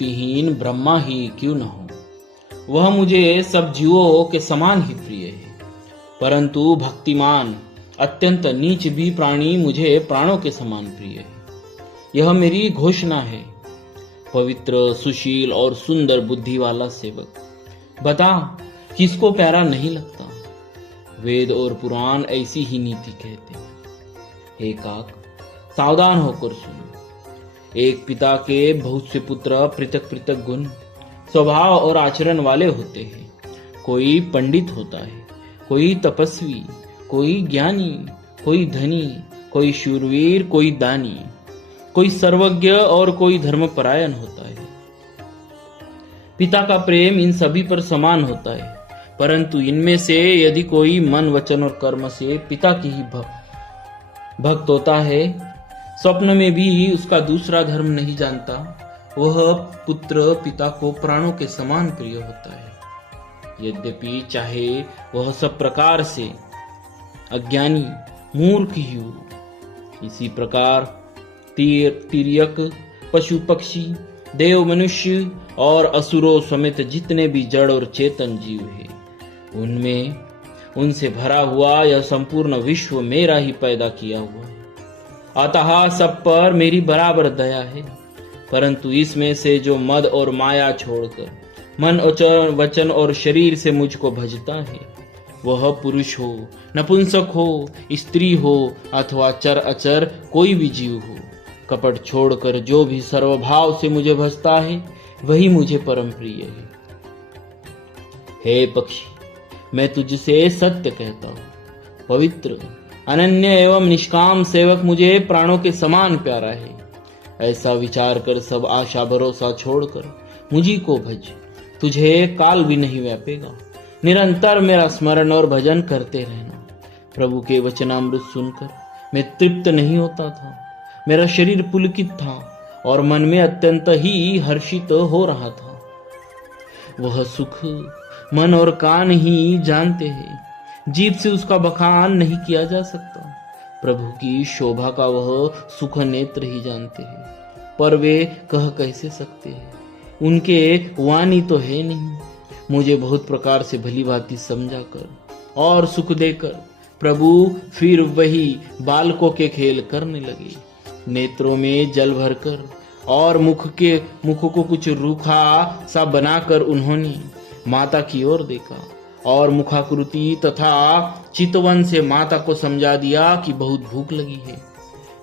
भक्तिहीन ब्रह्मा ही क्यों न हो, वह मुझे सब जीवों के समान ही प्रिय है। परंतु भक्तिमान अत्यंत नीच भी प्राणी मुझे प्राणों के समान प्रिय है। यह मेरी घोषणा है। पवित्र, सुशील और सुंदर बुद्धि वाला सेवक, बता किसको प्यारा नहीं लगता। वेद और पुराण ऐसी ही नीति कहते हैं। हे काक, सावधान होकर सुनो। एक पिता के बहुत से पुत्र पृथक पृथक गुण, स्वभाव और आचरण वाले होते हैं। कोई पंडित होता है, कोई तपस्वी, कोई ज्ञानी, कोई धनी, कोई शूरवीर, कोई दानी, कोई सर्वज्ञ और कोई धर्मपरायण होता है। पिता का प्रेम इन सभी पर समान होता है, परंतु इनमें से यदि कोई मन, वचन और कर्म से पिता की ही भक्त होता है, स्वप्न में भी उसका दूसरा धर्म नहीं जानता, वह पुत्र पिता को प्राणों के समान प्रिय होता है। यद्यपि चाहे वह सब प्रकार से अज्ञानी, मूर्ख ही हो। इसी प्रकार तिर्यक, पशु पक्षी, देव, मनुष्य और असुरों समेत जितने भी जड़ और चेतन जीव हैं, उनमें उनसे भरा हुआ यह संपूर्ण विश्व मेरा ही पैदा किया हुआ है। अतः सब पर मेरी बराबर दया है। परंतु इसमें से जो मद और माया छोड़कर मन, वचन और शरीर से मुझको भजता है, वह पुरुष हो, नपुंसक हो, स्त्री हो अथवा चर अचर कोई भी जीव हो, कपट छोड़कर जो भी सर्वभाव से मुझे भजता है, वही मुझे परम प्रिय है। हे पक्षी, मैं तुझसे सत्य कहता हूँ, पवित्र, अनन्य एवं निष्काम सेवक मुझे प्राणों के समान प्यारा है। ऐसा विचार कर सब आशा भरोसा छोड़कर मुझी को भज, तुझे काल भी नहीं व्यापेगा। निरंतर मेरा स्मरण और भजन करते रहना। प्रभु के वचनामृत सुनकर मैं तृप्त नहीं होता था। मेरा शरीर पुलकित था और मन में अत्यंत ही हर्षित हो रहा था। वह सुख मन और कान ही जानते हैं, जीभ से उसका बखान नहीं किया जा सकता। प्रभु की शोभा का वह सुख नेत्र ही जानते हैं, पर वे कह कैसे सकते हैं, उनके वाणी तो है नहीं। मुझे बहुत प्रकार से भली भांति समझा कर और सुख देकर प्रभु फिर वही बालकों के खेल करने लगे। नेत्रों में जल भरकर और मुख को कुछ रूखा सा बनाकर उन्होंने माता की ओर देखा और मुखाकृति तथा चितवन से माता को समझा दिया कि बहुत भूख लगी है।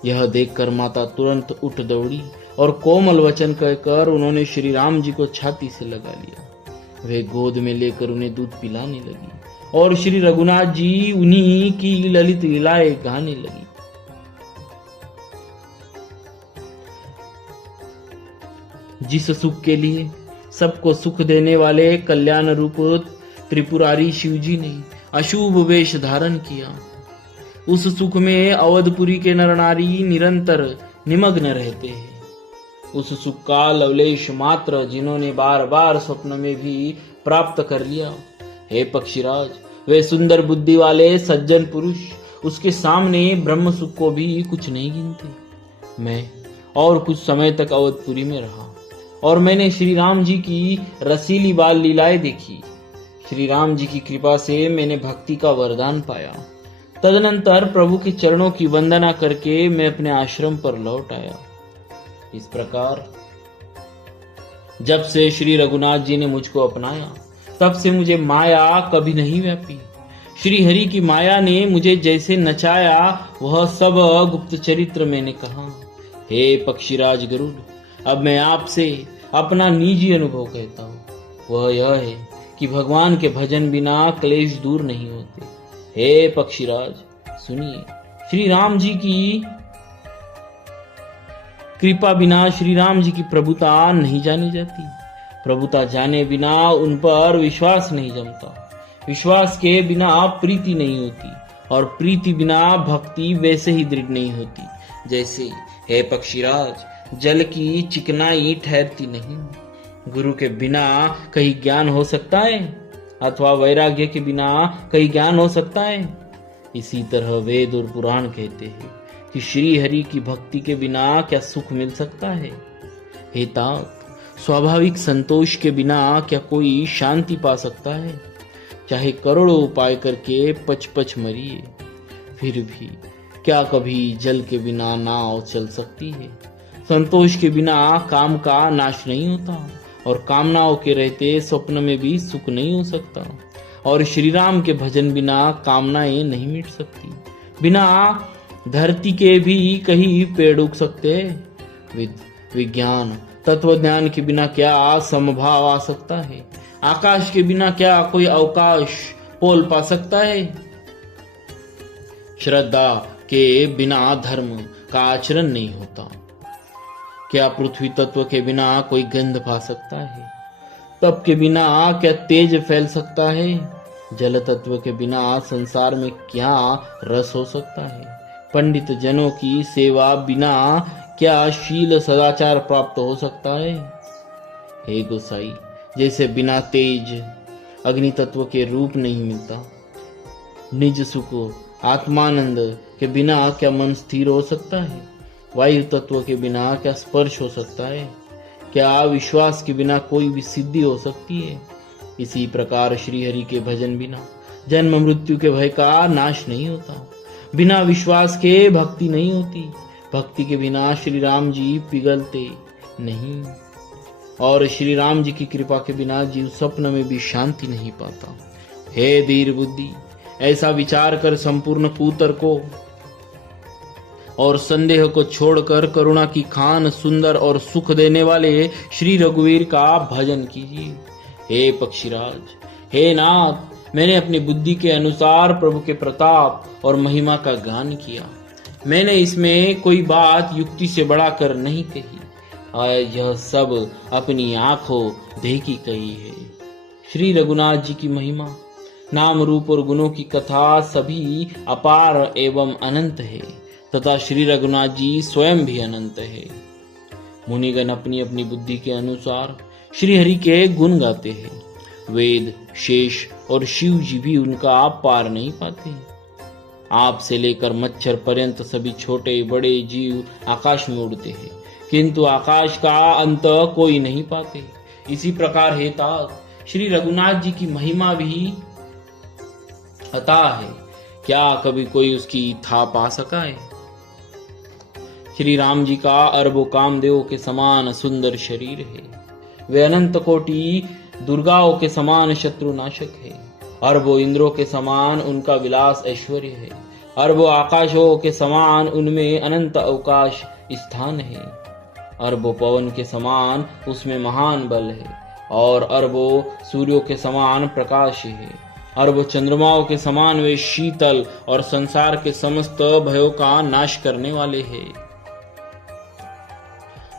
यह देखकर माता तुरंत उठ दौड़ी और कोमल वचन कहकर उन्होंने श्री राम जी को छाती से लगा लिया। वे गोद में लेकर उन्हें दूध पिलाने लगी और श्री रघुनाथ जी उन्हीं की ललित लीलाएं गाने लगी। जिस सुख के लिए सबको सुख देने वाले कल्याण रूप त्रिपुरारी शिवजी ने अशुभ वेश धारण किया, उस सुख में अवधपुरी के नर नारी निरंतर निमग्न रहते हैं। उस सुख का लवलेश मात्र जिन्होंने बार बार स्वप्न में भी प्राप्त कर लिया। हे पक्षीराज, वे सुंदर बुद्धि वाले सज्जन पुरुष उसके सामने ब्रह्म सुख को भी कुछ नहीं गिनते। मैं और कुछ समय तक अवधपुरी में रहा और मैंने श्री राम जी की रसीली बाल लीलाएं देखी। श्री राम जी की कृपा से मैंने भक्ति का वरदान पाया। तदनंतर प्रभु के चरणों की वंदना करके मैं अपने आश्रम पर लौट आया। इस प्रकार जब से श्री रघुनाथ जी ने मुझको अपनाया, तब से मुझे माया कभी नहीं व्यापी। श्री हरि की माया ने मुझे जैसे नचाया, वह सब गुप्त चरित्र मैंने कहा। हे पक्षीराज गरुड़, अब मैं आपसे अपना निजी अनुभव कहता हूँ। वह यह है कि भगवान के भजन बिना क्लेश दूर नहीं होते। हे पक्षीराज, सुनिए, श्री राम जी की कृपा बिना श्री राम जी की प्रभुता नहीं जानी जाती। प्रभुता जाने बिना उन पर विश्वास नहीं जमता। विश्वास के बिना प्रीति नहीं होती और प्रीति बिना भक्ति वैसे ही दृढ़ नहीं होती जैसे, हे पक्षीराज, जल की चिकनाई ठहरती नहीं। गुरु के बिना कहीं ज्ञान हो सकता है अथवा वैराग्य के बिना कहीं ज्ञान हो सकता है। इसी तरह वेद और पुराण कहते हैं कि श्री हरि की भक्ति के बिना क्या सुख मिल सकता है। हे तात, स्वाभाविक संतोष के बिना क्या कोई शांति पा सकता है? चाहे करोड़ों उपाय करके पच पच मरिए, फिर भी क्या कभी जल के बिना नाव चल सकती है? संतोष के बिना काम का नाश नहीं होता, और कामनाओं के रहते स्वप्न में भी सुख नहीं हो सकता, और श्री राम के भजन बिना कामनाएं नहीं मिट सकती। बिना धरती के भी कहीं पेड़ उग सकते हैं। विज्ञान तत्व ज्ञान के बिना क्या समभाव आ सकता है? आकाश के बिना क्या कोई अवकाश पोल पा सकता है? श्रद्धा के बिना धर्म का आचरण नहीं होता। क्या पृथ्वी तत्व के बिना कोई गंध पा सकता है? तप के बिना क्या तेज फैल सकता है? जल तत्व के बिना संसार में क्या रस हो सकता है? पंडित जनों की सेवा बिना क्या शील सदाचार प्राप्त हो सकता है? हे गोसाई, जैसे बिना तेज अग्नि तत्व के रूप नहीं मिलता, निज सुख आत्मानंद के बिना क्या मन स्थिर हो सकता है? वायु तत्व के बिना क्या स्पर्श हो सकता है? क्या विश्वास के बिना कोई भी सिद्धि हो सकती है? इसी प्रकार श्री हरि के भजन बिना जन्म मृत्यु के भय का नाश नहीं होता। बिना विश्वास के भक्ति नहीं होती। भक्ति के बिना श्री राम जी पिघलते नहीं, और श्री राम जी की कृपा के बिना जीव स्वप्न में भी शांति नहीं पाता। हे धीर बुद्धि, ऐसा विचार कर संपूर्ण कुतर्क को और संदेह को छोड़कर करुणा की खान सुंदर और सुख देने वाले श्री रघुवीर का भजन कीजिए। हे पक्षीराज, हे नाथ, मैंने अपनी बुद्धि के अनुसार प्रभु के प्रताप और महिमा का गान किया। मैंने इसमें कोई बात युक्ति से बढ़ाकर नहीं कही, यह सब अपनी आंखों देखी कही है। श्री रघुनाथ जी की महिमा, नाम रूप और गुणों की कथा सभी अपार एवं अनंत है, तथा श्री रघुनाथ जी स्वयं भी अनंत है। मुनिगण अपनी अपनी बुद्धि के अनुसार श्री हरि के गुण गाते हैं। वेद, शेष और शिव जी भी उनका पार नहीं पाते। आप से लेकर मच्छर पर्यंत सभी छोटे बड़े जीव आकाश में उड़ते हैं, किंतु आकाश का अंत कोई नहीं पाते। इसी प्रकार हे तात, श्री रघुनाथ जी की महिमा भी अथाह है, क्या कभी कोई उसकी था पा सका है? श्री राम जी का अरबों कामदेव के समान सुंदर शरीर है। वे अनंत कोटि दुर्गाओं के समान शत्रुनाशक है। अरबों इंद्रों के समान उनका विलास ऐश्वर्य है। अरबों आकाशों के समान उनमें अनंत अवकाश स्थान है। अरबों पवन के समान उसमें महान बल है, और अरबों सूर्यों के समान प्रकाश है। अरबों चंद्रमाओं के समान वे शीतल और संसार के समस्त भयों का नाश करने वाले हैं।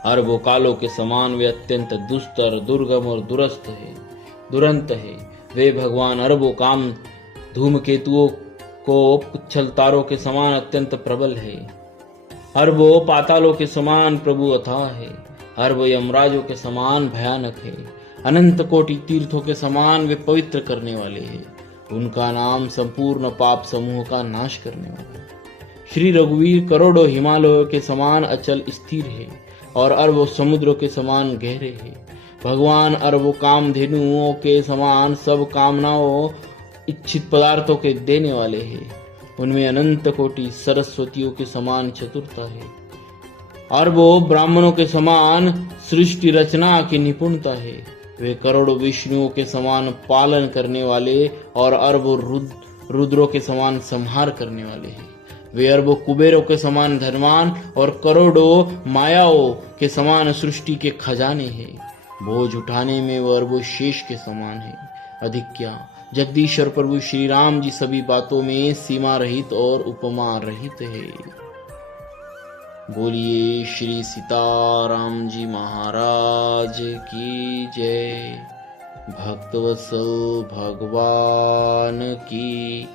अरबों कालों के समान वे अत्यंत दुस्तर, दुर्गम और दुरंत है। वे भगवान अरबों काम धूमकेतुओं को पुच्छल तारों के समान अत्यंत प्रबल है। अरबों पातालों के समान प्रभु अथाह है। अरबों यमराजों के समान भयानक है। अनंत कोटि तीर्थों के समान वे पवित्र करने वाले हैं। उनका नाम संपूर्ण पाप समूह का नाश करने वाला है। श्री रघुवीर करोड़ों हिमालयों के समान अचल स्थिर है, और अरबों समुद्रों के समान गहरे हैं। भगवान अरबों कामधेनुओं के समान सब कामनाओं इच्छित पदार्थों के देने वाले हैं। उनमें अनंत कोटि सरस्वतियों के समान चतुरता है। अरबों ब्राह्मणों के समान सृष्टि रचना की निपुणता है। वे करोड़ों विष्णुओं के समान पालन करने वाले, और अरबों रुद्रों के समान संहार करने वाले हैं। वे अरबों कुबेरों के समान धनवान, और करोड़ों मायाओं के समान सृष्टि के खजाने हैं। बोझ उठाने में वह अरबों शेष के समान है। अधिक क्या, जगदीश्वर प्रभु श्री राम जी सभी बातों में सीमा रहित और उपमा रहित है। बोलिए श्री सीताराम जी महाराज की जय। भक्तवत्सल भगवान की